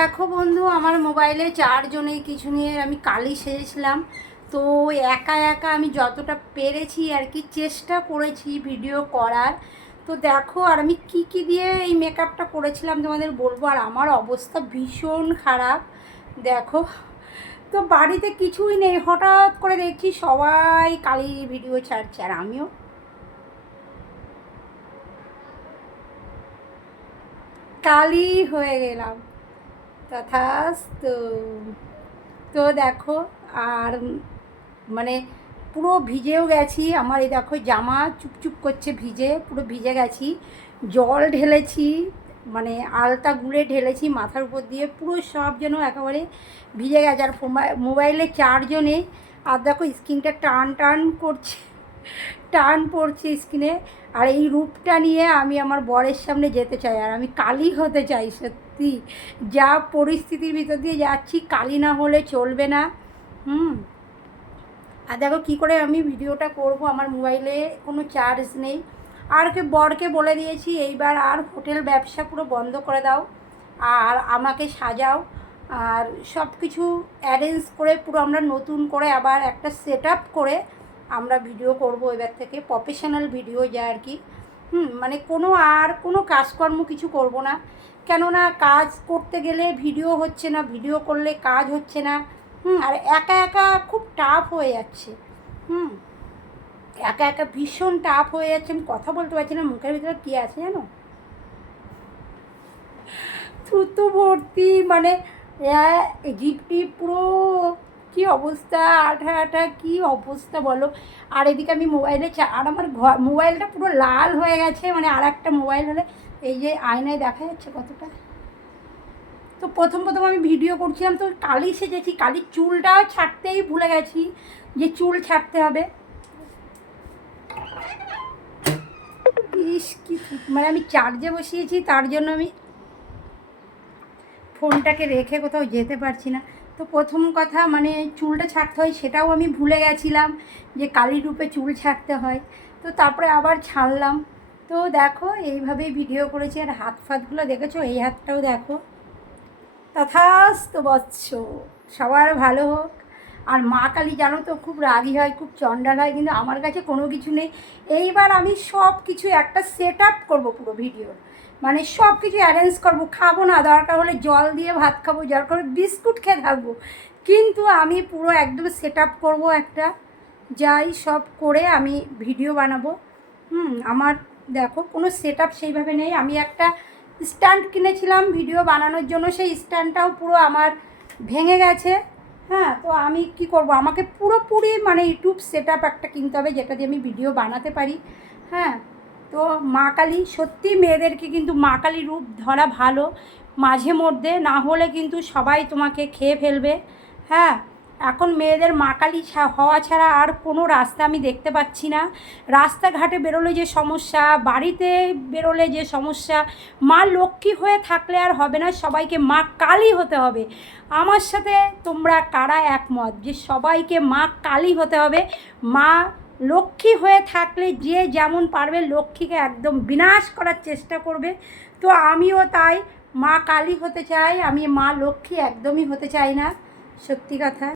দেখো বন্ধু, আমার মোবাইলে চারজনেই কিছু নিয়ে আমি কালি সেরেছিলাম। তো একা একা আমি যতটা পেরেছি আর কি চেষ্টা করেছি ভিডিও করার। তো দেখো, আর আমি কি কি দিয়ে এই মেকআপটা করেছিলাম তোমাদের বলব? আর আমার অবস্থা ভীষণ খারাপ, দেখো। তো বাড়িতে কিছুই নেই, হঠাৎ করে দেখছি সবাই কালি ভিডিও ছাড়ছে, আর আমিও। কালি হয়ে গেলাম। তথাস্তু। তো দেখো, আর মানে পুরো ভিজেও গেছি। আমার এই দেখো জামা চুপচুপ করছে ভিজে, পুরো ভিজে গেছি। জল ঢেলেছি মানে আলতা গুলে ঢেলেছি মাথার উপর দিয়ে। পুরো সব যেন একেবারে ভিজে গেছে। আর মোবাইলে চার্জও আর দেখো স্ক্রিনটা টান টান করছে। টান পড়ছে স্ক্রিনে আর এই রূপটা নিয়ে আমি আমার বরের সামনে যেতে চাই, আর আমি কালি হতে চাই, সত্যি। যা পরিস্থিতির ভিতর দিয়ে যাচ্ছি, কালি না হলে চলবে না। হুম। আর দেখো কী করে আমি ভিডিওটা করব, আমার মোবাইলে কোনো চার্জ নেই। আর কে, বরকে বলে দিয়েছি, এইবার আর হোটেল ব্যবসা পুরো বন্ধ করে দাও, আর আমাকে সাজাও। আর সব কিছু অ্যারেঞ্জ করে পুরো আমরা নতুন করে আবার একটা সেট করে আমরা ভিডিও করব এবার থেকে প্রফেশনাল ভিডিও যা আর কি। হুম মানে কোনো আর কোনো কাজকর্ম কিছু করব না। কেননা কাজ করতে গেলে ভিডিও হচ্ছে না ভিডিও করলে কাজ হচ্ছে না। হুম, আর একা একা খুব টাফ হয়ে যাচ্ছে। হুম, একা একা ভীষণ টাফ হয়ে যাচ্ছে। আমি কথা বলতে পারছি না, মুখের ভিতরে কী আছে জানো? থুতু ভর্তি মানে জিপটি পুরো কি অবস্থা? আঠা আঠা, কি অবস্থা বলো? আর এদিকে আমি মোবাইলে আর আমার ঘর মোবাইলটা পুরো লাল হয়ে গেছে মানে আর একটা মোবাইল হলে এই যে আয়নায় দেখা যাচ্ছে কতটা। তো প্রথম প্রথম আমি ভিডিও করছিলাম, তো কালি সেজেছি কালির চুলটাও ছাড়তেই ভুলে গেছি যে চুল ছাড়তে হবে। কি মানে আমি চার্জে বসিয়েছি, তার জন্য আমি ফোনটাকে রেখে কোথাও যেতে পারছি না। তো প্রথম কথা মানে চুলটা ছাড়তে হয় সেটাও আমি ভুলে গেছিলাম যে কালি রূপে চুল ছাড়তে হয়। তো তারপরে আবার ছাড়লাম। তো দেখো এইভাবেই ভিডিও করেছি আর হাত ফাতগুলো দেখেছ? এই হাতটাও দেখো। তথাস্ত বৎস। সবার ভালো হোক। আর মা কালী জানো তো খুব রাগি হয়, খুব চণ্ডাল হয়, কিন্তু আমার কাছে কোনো কিছু নেই। এইবার আমি সব কিছু একটা সেট আপ করব পুরো ভিডিওর। মানে সব কিছু অ্যারেঞ্জ করব, খাব না, দরকার হলে জল দিয়ে ভাত খাব দরকার হলে বিস্কুট খেয়ে থাকব। কিন্তু আমি পুরো একদম সেট আপ করব একটা, যাই সব করে আমি ভিডিও বানাবো। হুম, আমার দেখো কোনো সেট আপ সেইভাবে নেই। আমি একটা স্ট্যান্ড কিনেছিলাম ভিডিও বানানোর জন্য, সেই স্ট্যান্ডটাও পুরো আমার ভেঙে গেছে। হ্যাঁ তো আমি কি করব? আমাকে পুরোপুরি মানে ইউটিউব সেট আপ একটা কিনতে হবে, যেটা দিয়ে আমি ভিডিও বানাতে পারি। হ্যাঁ তো মা কালী সত্যি মেয়েদেরকে কিন্তু মা কালী রূপ ধরা ভালো। মাঝে মধ্যে না হলে কিন্তু সবাই তোমাকে খেয়ে ফেলবে। হ্যাঁ এখন মেয়েদের মা কালী হওয়া ছাড়া আর কোনো রাস্তা আমি দেখতে পাচ্ছি না। রাস্তাঘাটে বেরোলে যে সমস্যা, বাড়িতে বেরোলে যে সমস্যা, মা লক্ষ্মী হয়ে থাকলে আর হবে না, সবাইকে মা কালী হতে হবে। আমার সাথে তোমরা কারা একমত যে সবাইকে মা কালী হতে হবে? মা লক্ষ্মী হয়ে থাকলে যে যেমন পারবে লক্ষ্মীকে একদম বিনাশ করার চেষ্টা করবে। তো আমিও তাই, মা কালী হতে চাই, আমি মা লক্ষ্মী একদমই হতে চাই না। সত্যি কথা।